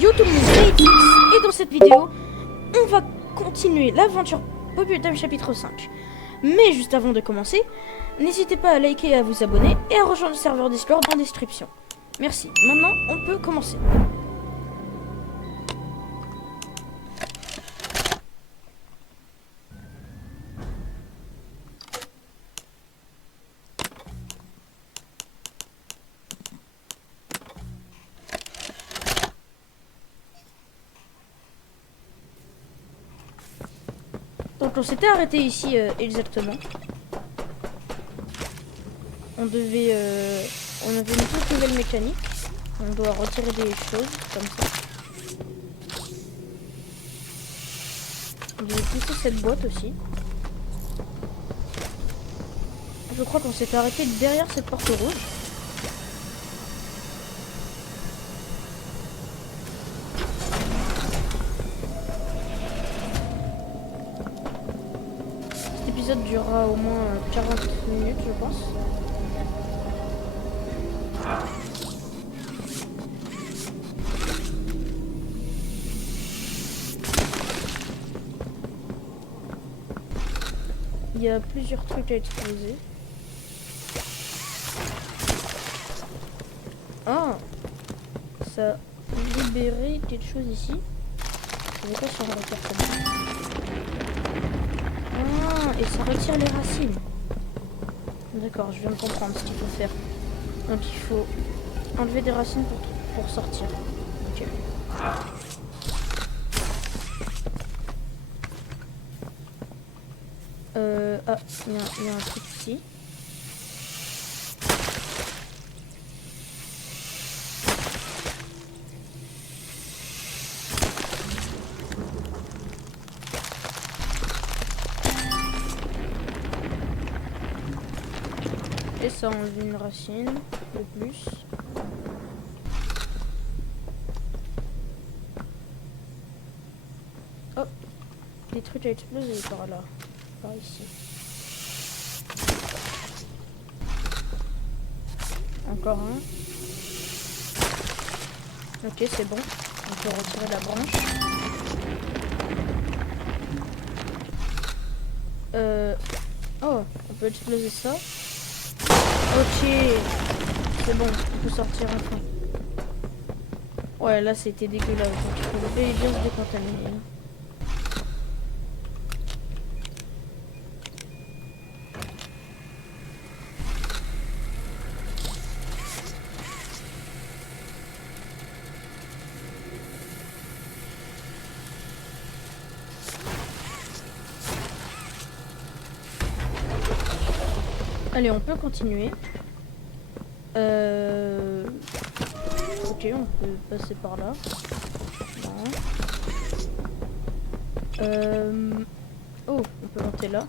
Yo tout le monde, c'est Etix, et dans cette vidéo, on va continuer l'aventure Bobby Time chapitre 5. Mais juste avant de commencer, n'hésitez pas à liker et à vous abonner, et à rejoindre le serveur Discord en description. Merci, maintenant on peut commencer. Donc on s'était arrêté ici exactement. On avait une toute nouvelle mécanique. On doit retirer des choses comme ça. On devait pousser cette boîte aussi. Je crois qu'on s'était arrêté derrière cette porte rouge. Cet épisode durera au moins 40 minutes, je pense. Il y a plusieurs trucs à exploser. Ah, ça a libéré quelque chose ici. Je vais pas sur la carte. Ah, et ça retire les racines. D'accord, je viens de comprendre ce qu'il faut faire. Donc il faut enlever des racines pour sortir. Ok. Ah, il y a un truc ici. Et ça enlève une racine de plus. Oh, des trucs à exploser par là, par ici. Encore un. Ok, c'est bon. On peut retirer la branche. Oh, on peut exploser ça. Ok, c'est bon, on peut sortir enfin. Ouais, là c'était dégueulasse, donc il faut bien se décontaminer. Allez, on peut continuer. Ok, on peut passer par là. Non. Oh, on peut monter là.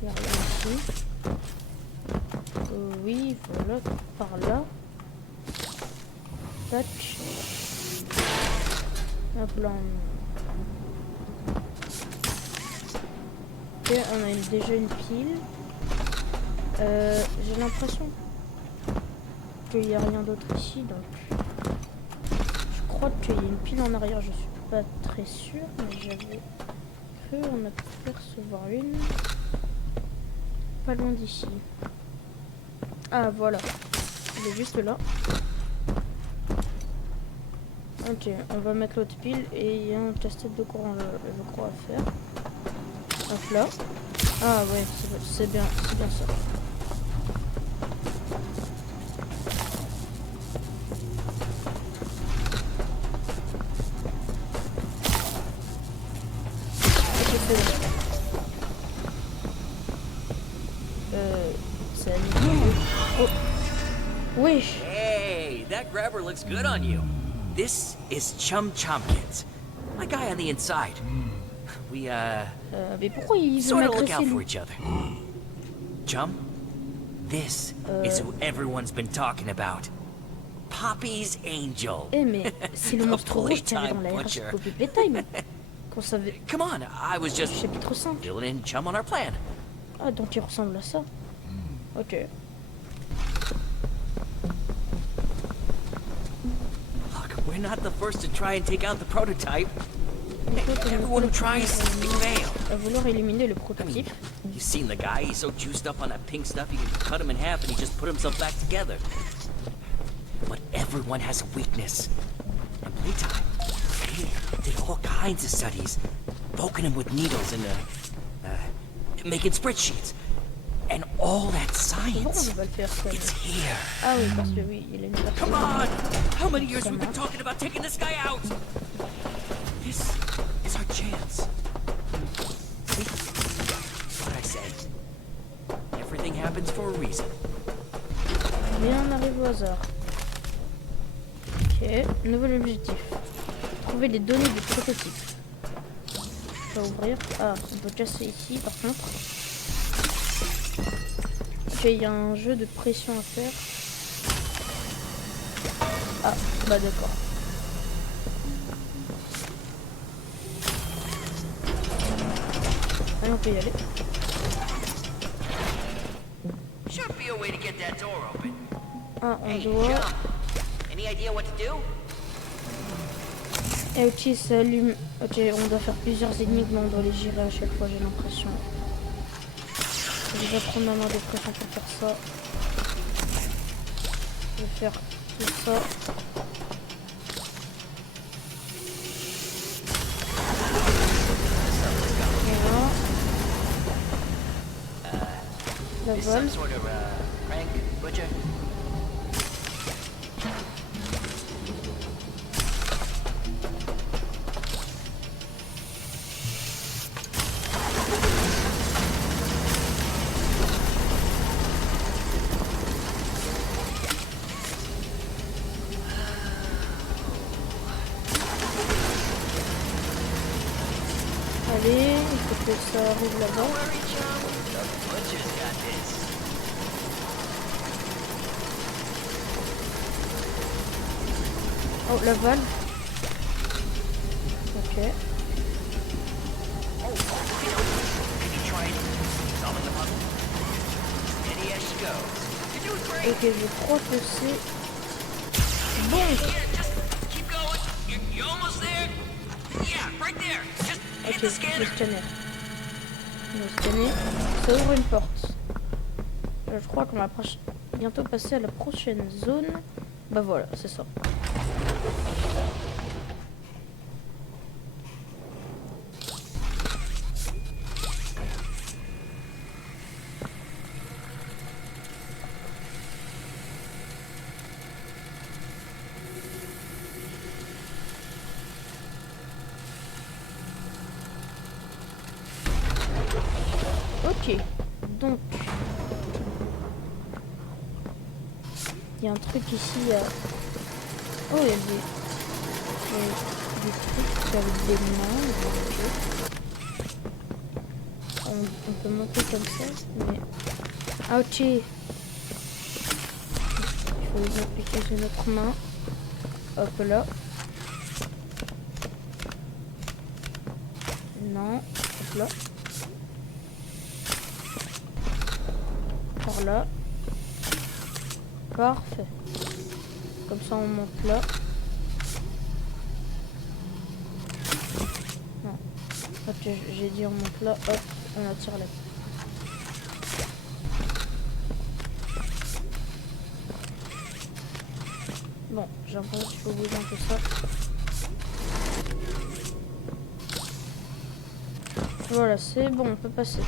Il n'y a rien ici. Oui, voilà, par là. Tac. Hop là. Ok, on a déjà une pile. J'ai l'impression qu'il n'y a rien d'autre ici, donc je crois qu'il y a une pile en arrière, je suis pas très sûr, mais j'avais cru on a pu recevoir une pas loin d'ici. Ah voilà, il est juste là. Ok, on va mettre l'autre pile et il y a un casse-tête de courant je crois à faire. Hop là. Ah ouais, c'est bien ça. Oh. Wesh. Hey, that grabber looks good on you. This is Chum Chomkins, my guy on the inside. We, Mais pourquoi il veut sort of look out m'agresser for lui? each other. Chum, this is who everyone's been talking about. Poppy's Angel. Eh mais c'est le monstre rouge qui arrive dans la RH Bobby Playtime. Qu'on savait. Come on, I was just Chapitre 5. filling in Chum on our plan. Ah donc il ressemble à ça. Ok. You're not the first to try and take out the prototype. Il faut que Everyone who tries, they fail. à vouloir éliminer le I mean, prototype. you've seen the guy, he's so juiced up on that pink stuff, you can cut him in half and he just put himself back together. But everyone has a weakness. And Playtime, they did all kinds of studies, poking him with needles and making spreadsheets. And all that Pourquoi on science, ne peut pas le faire ça? it's here. Ah oui, parce que oui, il a une version. Come on! How many years we've been talking about taking this guy out? This is our chance. See? What I said. Everything happens for a reason. Rien n'arrive au hasard. Ok, nouvel objectif. Trouver les données du prototype. On va ouvrir. Ah, on peut casser ici par contre. Ok, il y a un jeu de pression à faire. Ah, bah d'accord. Allez, on peut y aller. Should be a way to get that door open. Ah, on doit... Any idea what to do? Et ok, ça allume. Ok, on doit faire plusieurs énigmes, on doit les gérer à chaque fois, j'ai l'impression. Je vais prendre ma main de pression pour faire ça. Je vais faire tout ça. Voilà. La vol. Sort of prank, Butcher? Allez, il faut que ça arrive là-bas. Butcher's got this. Oh, la valve. Ok. Maybe try solving the puzzle. Steady as she goes. You're doing great. Ok, je crois que c'est bon. Yeah, just keep going. You're almost there. Yeah, right there. Just hit Ok, the le scanner. scanner. Le scanner, ça ouvre une porte. Je crois qu'on va bientôt passer à la prochaine zone. Bah voilà, c'est ça. Ok, donc il y a un truc ici. Oh, il y a des trucs avec des mains. On peut monter comme ça, mais ah, ok. Il faut utiliser notre main. Hop là. Non, hop là. Par là. Parfait. Comme ça on monte là. Non. Ok, j'ai dit on monte là. Hop, on attire là. Bon, j'ai l'impression qu'il faut bouger un peu ça. Voilà, c'est bon, on peut passer.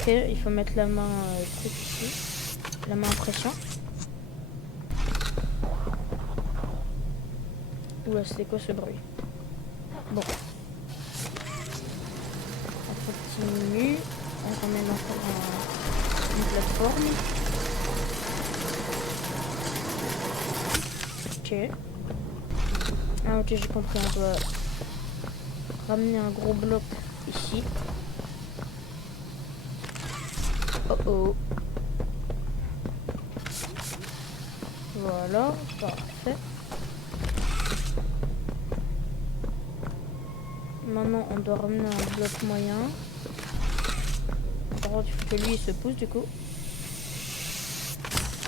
Ok, il faut mettre la main truc ici. La main en pression. Oula, c'était quoi ce bruit? Bon. On continue. On ramène encore une plateforme. Ok. Ah ok, j'ai compris. On doit ramener un gros bloc ici. Oh oh. Voilà, parfait. Maintenant, on doit ramener un bloc moyen. Par contre, il faut que lui il se pousse du coup.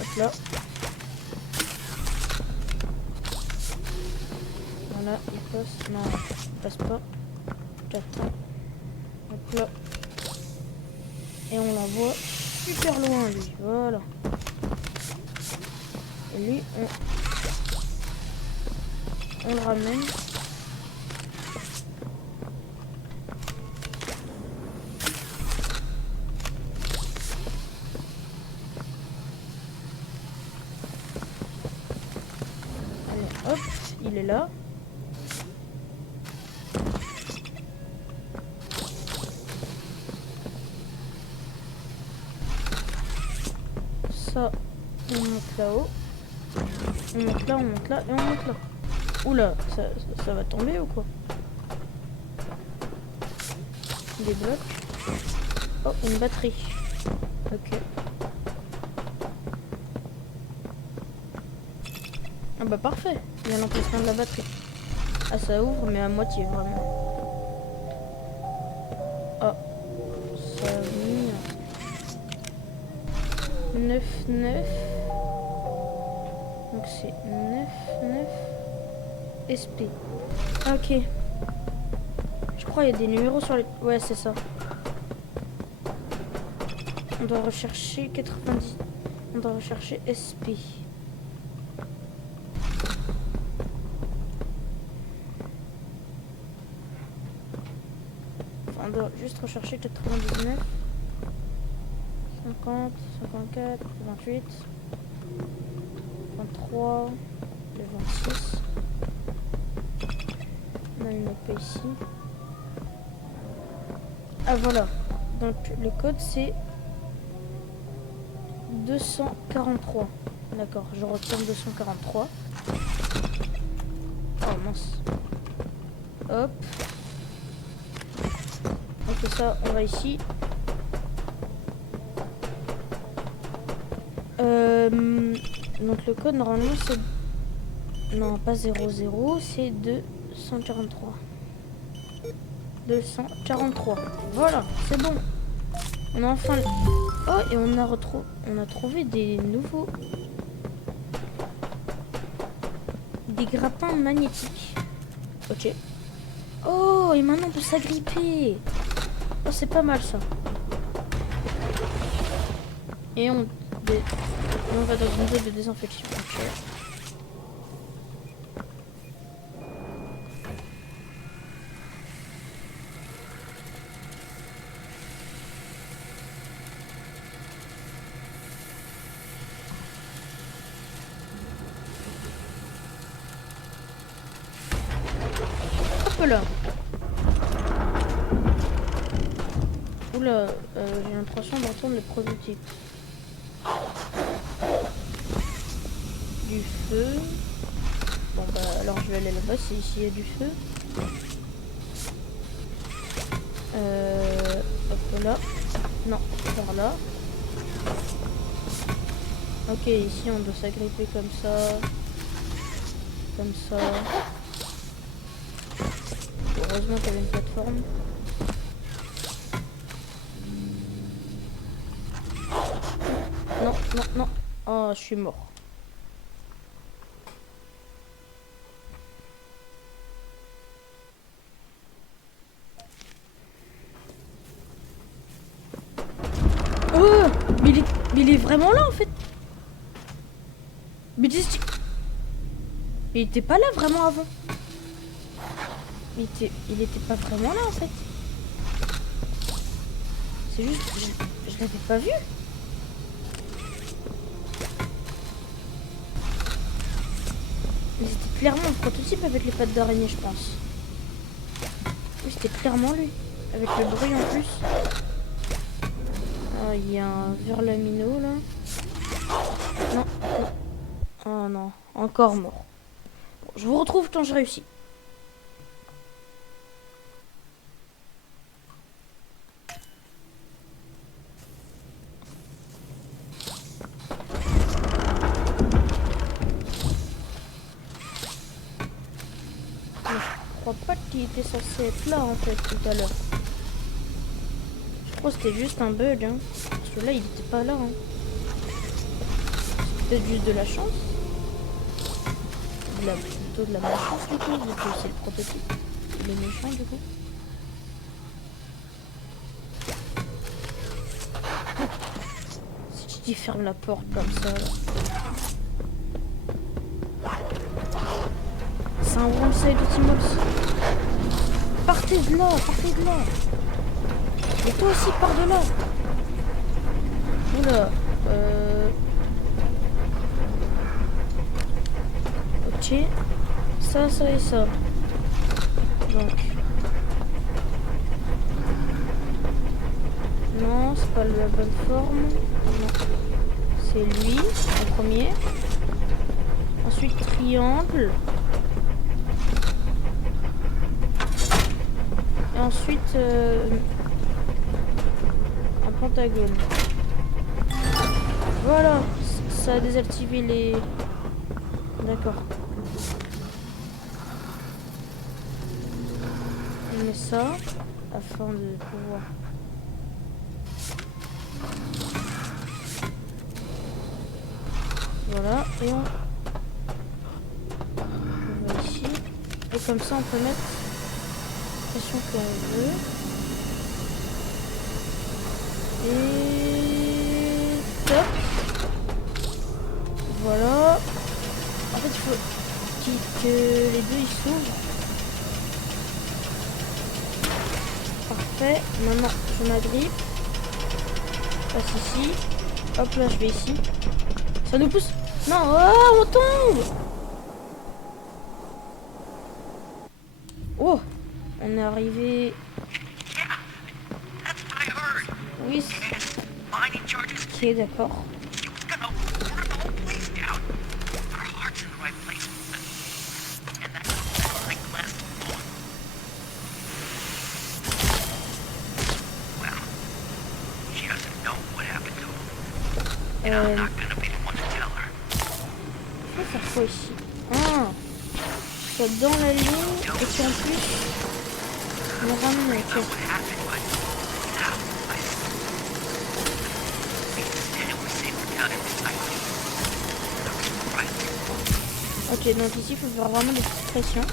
Hop là. Voilà, il passe. Non, il passe pas. J'attends. Hop là. Et on l'envoie super loin, lui. Voilà. Et lui, on le ramène. Allez, hop, il est là. Ça, on monte là-haut. On monte là, on monte là et on monte là. Oula, ça va tomber ou quoi? Des blocs. Oh, une batterie. Ok. Ah bah parfait. Il y a l'emplacement de la batterie. Ah, ça ouvre mais à moitié vraiment. Ah, ça a mis 9. Donc c'est 9 SP. Ah, ok. Je crois qu'il y a des numéros sur les... Ouais, c'est ça. On doit rechercher 90. On doit rechercher SP. Enfin, on doit juste rechercher 99. 50, 54, 28, 23, le 26. Non, il n'est pas ici. Ah voilà. Donc le code c'est 243. D'accord, je retiens 243. Oh mince. Hop. Ok, ça, on va ici. Donc le code normalement c'est... Non, pas 00, c'est 243. 243. Voilà, c'est bon. On a enfin... Oh, et on a trouvé des nouveaux... Des grappins magnétiques. Ok. Oh, et maintenant on peut s'agripper. Oh, c'est pas mal ça. Et on va dans une zone de désinfection. Ok. Hop là. Oula, j'ai l'impression d'entendre le prototype. Du feu. Bon bah alors je vais aller là-bas si ici il y a du feu. Hop là. Non, par là. Ok, ici on doit s'agripper comme ça. Comme ça. Heureusement qu'il y avait une plateforme. Non, non, non. Oh, je suis mort. Oh, mais il est vraiment là en fait. Mais il était pas là vraiment avant. Il était pas vraiment là en fait. C'est juste que je l'avais pas vu. Mais c'était clairement un prototype avec les pattes d'araignée, je pense. Oui, c'était clairement lui. Avec le bruit en plus. Ah, il y a un verlamino là. Non. Oh non, encore mort. Bon, je vous retrouve quand je réussis. Je crois pas qu'il était censé être là en fait tout à l'heure. Je crois que c'était juste un bug hein. Parce que là il était pas là hein. C'est peut-être juste de la chance. plutôt de la malchance du coup, vu que c'est le prototype. Il est méchant du coup. Si je dis ferme la porte comme ça. C'est un one side ultimate. Partez de là, partez de là. Et toi aussi pars de là. Oula. Ok. Ça et ça. Donc. Non, c'est pas la bonne forme. Non. C'est lui en premier. Ensuite triangle. Et ensuite un pentagone. Voilà, ça a désactivé les... D'accord. On met ça afin de pouvoir... Voilà, et on va ici. Et comme ça, on peut mettre la pression qu'on veut. Et... Top. Voilà. En fait, il faut que les deux ils s'ouvrent. Parfait. Maintenant, je m'agrippe. Passe ici. Hop là, je vais ici. Ça nous pousse. Non, oh, on tombe. Oh, on est arrivé. Oui. Ok, d'accord. Je vais faire quoi ici? Ah, soit dans la ligne et puis en plus me ramener. Ok. Ok, donc ici il faut faire vraiment des petites pressions.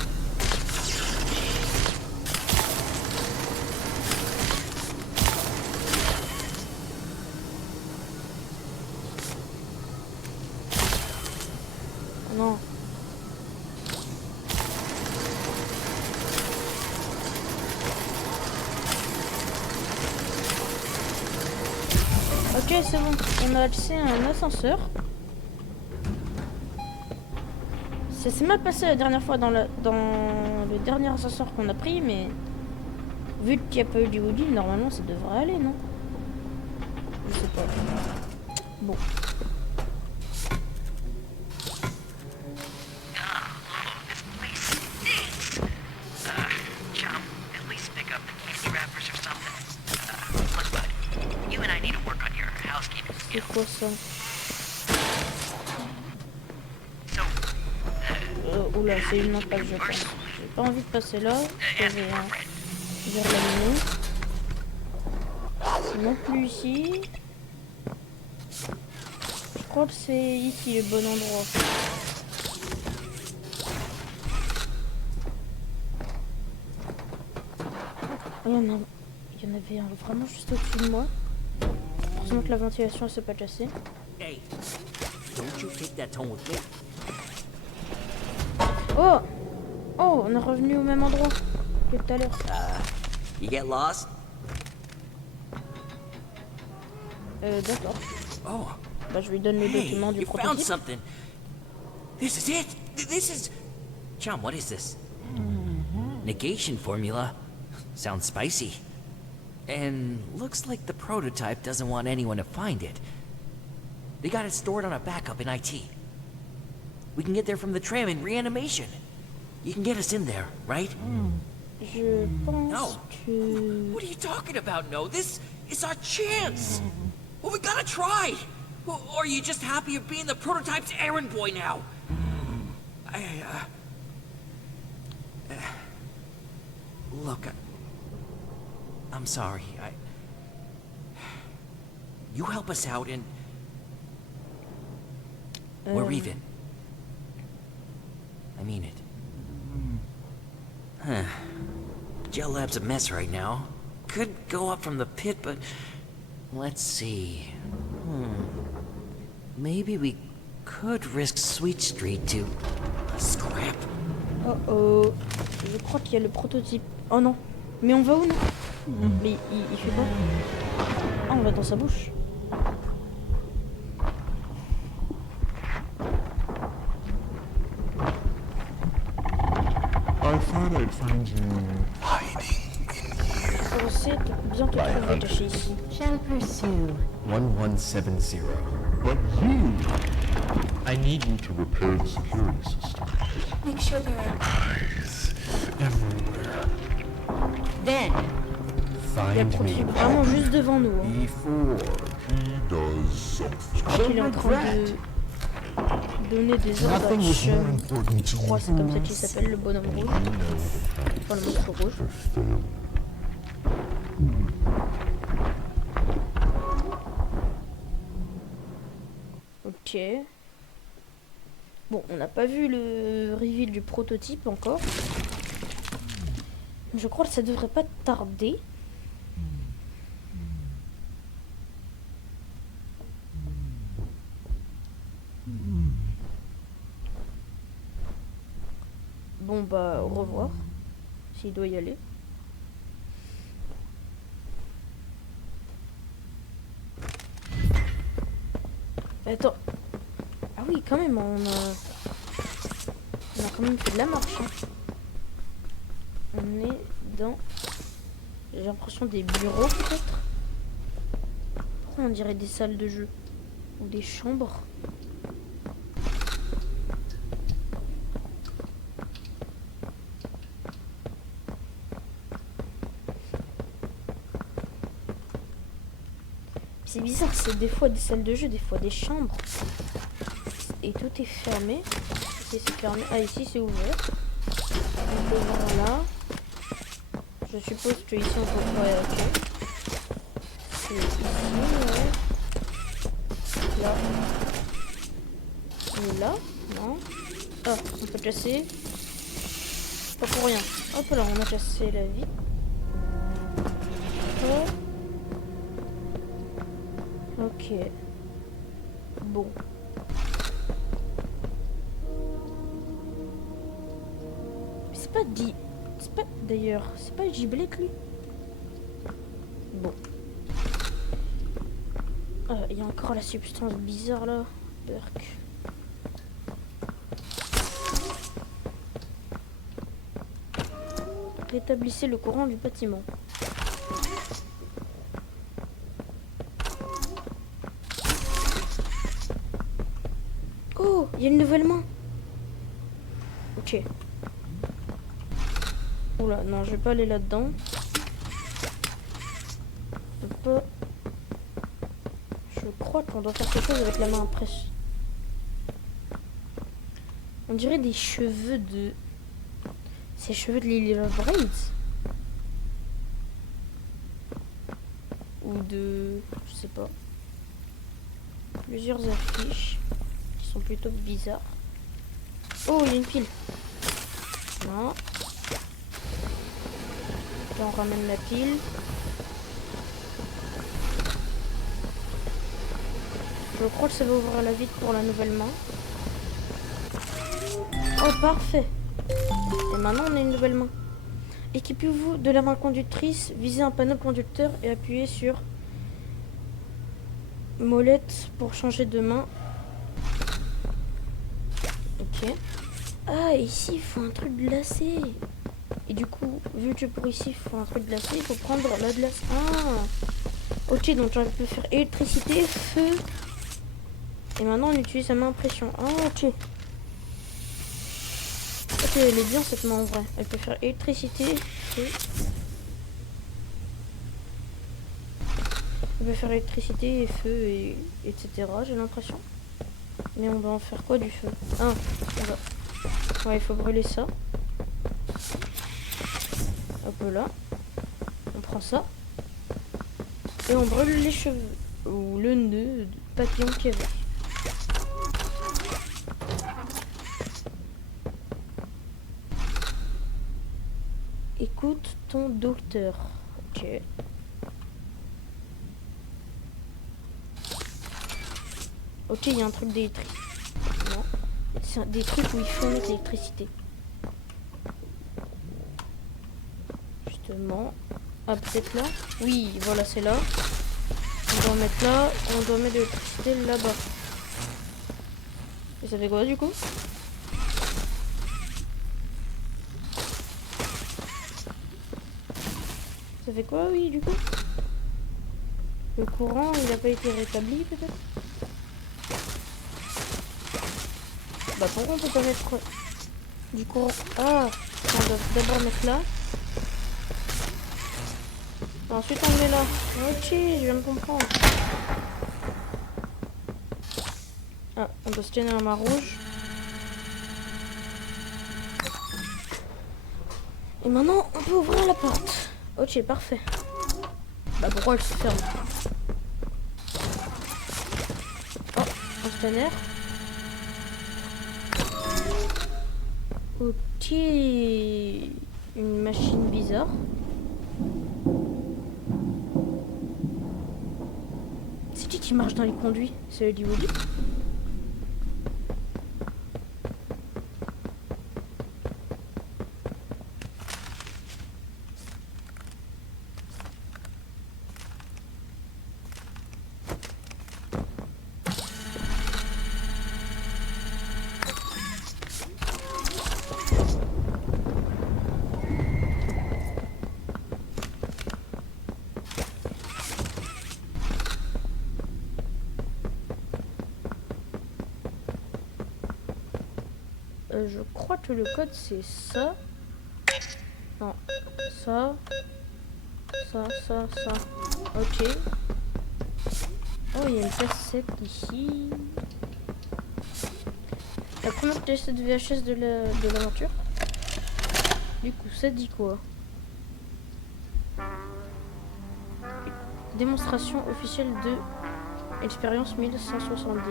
Non. Ok, c'est bon. On a accès à un ascenseur. Ça s'est mal passé la dernière fois dans le dernier ascenseur qu'on a pris, mais vu qu'il n'y a pas eu du Woody, normalement ça devrait aller, non? Je sais pas. Bon. C'est quoi ça? Oula, c'est une impasse, je pense. J'ai pas envie de passer là. Je vais vers la mine. C'est non plus ici. Je crois que c'est ici le bon endroit. Il y en avait un vraiment juste au-dessus de moi. Heureusement que la ventilation s'est pas cassée. Hey, don't you take that tone with me. Oh! Oh, on est revenu au même endroit que tout à l'heure. You get lost? D'accord. Oh, Bah, je lui donne les hey, documents du you found prototype. something. This is it. This is... Chum, what is this? Negation formula. Sounds spicy. And looks like the prototype doesn't want anyone to find it. They got it stored on a backup in IT. We can get there from the tram in reanimation. You can get us in there, right? Je pense No. que... What are you talking about? No, this is our chance. Well, we gotta try. Or are you just happy of being the prototype's errand boy now? Look, I'm sorry. You help us out and we're even. mean it. Huh. Gel Lab's a mess right now. Could go up from the pit, but... Let's see... Maybe we could risk Sweet Street to... scrap. Oh oh. Je crois qu'il y a le prototype. Oh non. Mais on va où, non? Mais il fait quoi? Ah, on va dans sa bouche. I thought I'd find you hiding in here. Je vais essayer de bien te trouver caché ici. Shall pursue. 1170. But you... I need you to repair the security system. Make sure there are. Eyes everywhere. Then, Il y a le Find me prototype vraiment juste devant nous. Hein. before. He does something. Il est en train de donner des ordres à Nothing is more Chum. important Je to crois you. que c'est comme ça qu'il s'appelle, le bonhomme rouge. Enfin, le monstre rouge. Fail. Ok. Bon, on n'a pas vu le reveal du prototype encore. Je crois que ça devrait pas tarder. Bon bah au revoir. S'il doit y aller. Attends. Ah oui, quand même, on a quand même fait de la marche. Hein. On est dans... J'ai l'impression des bureaux peut-être. Pourquoi on dirait des salles de jeu? Ou des chambres? C'est bizarre, c'est des fois des salles de jeu, des fois des chambres. Et tout est fermé. Ici c'est fermé. Ah, ici c'est ouvert. Donc voilà. Je suppose que ici on peut pas. Ok. C'est ici, ouais. Là. Et là. Non. Ah, on peut casser. Pas pour rien. Hop là, on a cassé la vie. Oh. Ok. Bon. C'est pas dit. C'est pas d'ailleurs. C'est pas Giblet lui. Bon. Il y a encore la substance bizarre là. Burk. Rétablissez le courant du bâtiment. Oh, il y a une nouvelle main. Ok. Oula, non, je vais pas aller là-dedans. Je peux pas... Je crois qu'on doit faire quelque chose avec la main presse. On dirait des cheveux de... Ces cheveux de Lily Love Braids. Ou de... Je sais pas. Plusieurs affiches qui sont plutôt bizarres. Oh, il y a une pile. Non. Là, on ramène la pile. Je crois que ça va ouvrir la vitre pour la nouvelle main. Oh, parfait. Et maintenant, on a une nouvelle main. Équipez-vous de la main conductrice, visez un panneau conducteur et appuyez sur molette pour changer de main. Ok. Ah, ici, il faut un truc glacé. Et du coup, vu que pour ici, il faut un truc glacé, il faut prendre la glace. Ah. Ok, donc on peut faire électricité, feu. Et maintenant, on utilise la main à pression. Ah, ok. Ok, elle est bien cette main en vrai. Elle peut faire électricité, feu. Elle peut faire électricité et feu et etc. J'ai l'impression. Mais on doit en faire quoi du feu? Ah, on va... Ouais, il faut brûler ça. Hop là. On prend ça. Et on brûle les cheveux. Ou le nœud de papillon qu'il y avait. Écoute ton docteur. Ok. Ok, il y a un truc d'électricité. Non. C'est des trucs où il faut mettre l'électricité. Justement. Ah, peut-être là? Oui, voilà, c'est là. On doit mettre là. On doit mettre l'électricité là-bas. Et ça fait quoi du coup? Ça fait quoi, oui, du coup? Le courant, il n'a pas été rétabli, peut-être? Bah, pourquoi on peut pas mettre du courant? Ah, on doit d'abord mettre là. Ensuite, on le met là. Ok, je viens de comprendre. Ah, on doit se tenir la main rouge. Et maintenant, on peut ouvrir la porte. Ok, parfait. Bah, pourquoi elle se ferme? Oh, un scanner. Ok. Une machine bizarre. C'est qui marche dans les conduits? C'est Hollywood. Je crois que le code c'est ça. Non, ça. Ça. Ok. Oh, il y a une cassette ici. La première cassette VHS de l'aventure. Du coup, ça dit quoi? Démonstration officielle de expérience 1170.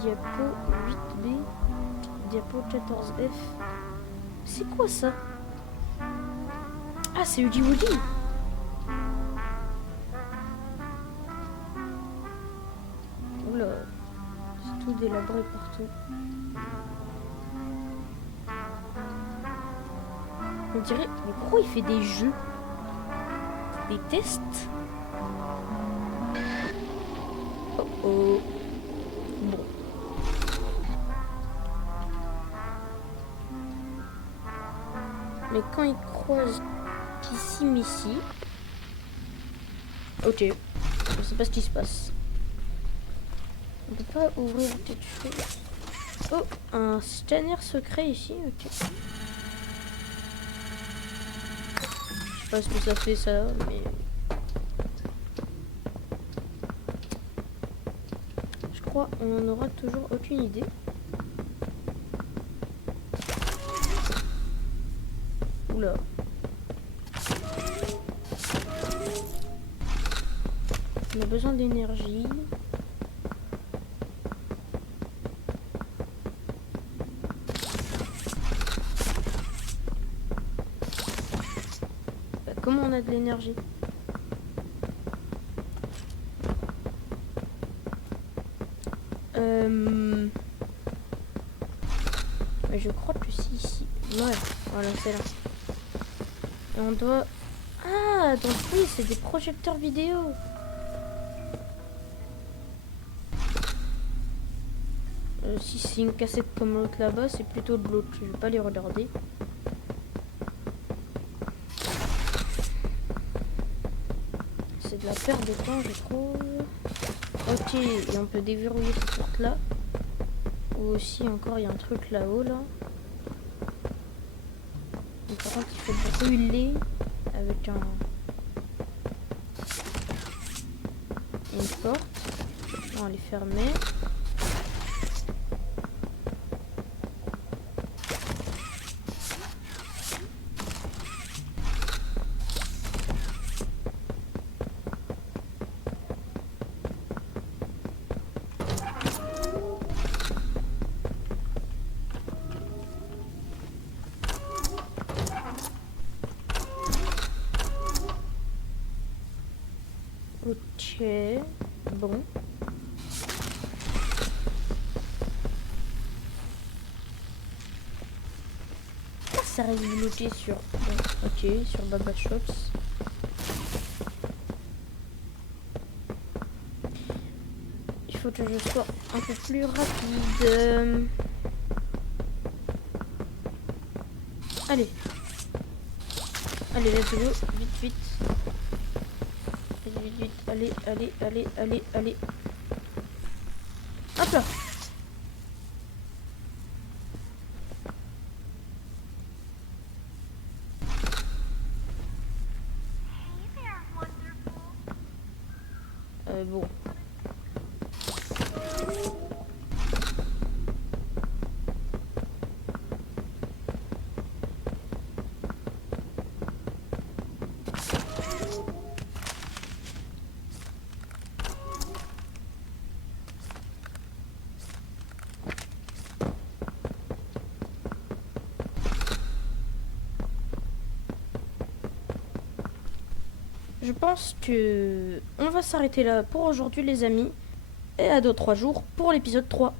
Diapo 8B. Diapo 14F. C'est quoi ça? Ah, c'est Woody Woody. Oula, c'est tout délabré partout. On dirait... Mais pourquoi il fait des jeux? Des tests? Oh oh. Bon. Mais quand il croise ici, Missy... Ok. Je sais pas ce qui se passe. On peut pas ouvrir quelque chose. Oh, un scanner secret ici, ok. Je sais pas ce que ça fait ça, mais... Je crois qu'on en aura toujours aucune idée. Oula. On a besoin d'énergie. Comment on a de l'énergie? Mais je crois que c'est ici. Ouais, voilà, c'est là. Et on doit... Ah, donc oui, c'est des projecteurs vidéo. Si c'est une cassette comme l'autre là-bas, c'est plutôt de l'autre. Je vais pas les regarder. C'est de la perte de temps, je trouve. Ok, et on peut déverrouiller cette porte là. Ou aussi, encore, il y a un truc là-haut, là. Donc, par contre, il faut brûler avec une porte. On va les fermer. Ok. Bon. Ah, ça reste bloqué sur... Bon, ok, sur Baba Shops. Il faut que je sois un peu plus rapide. Allez. Allez, let's go. Vite, vite. Vite, vite, vite. Allez, allez, allez, allez, allez. Hop là. Bon. Je pense que on va s'arrêter là pour aujourd'hui les amis. Et à dans 3 jours pour l'épisode 3.